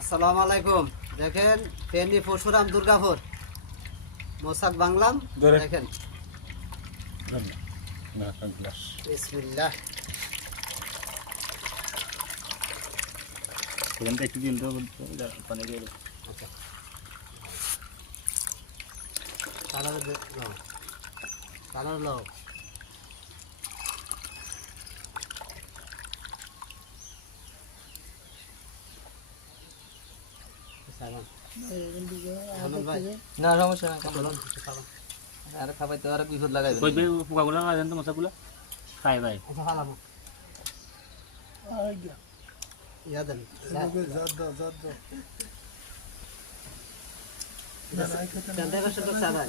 আসসালামু আলাইকুম। দেখেন ফেনী পরশুরাম দুর্গাপুর মোসাক বাংলাম দেখেন বিসমিল্লাহ। একটু দিন তো পানি দিয়ে আচ্ছা কালার দাও, কালার দাও। না সমস্যা আর খাবাই তো আর বিপদ লাগাইবে কইবে পোকাগুলো না জানতো মশাগুলো খাই ভাই ইয়া দেন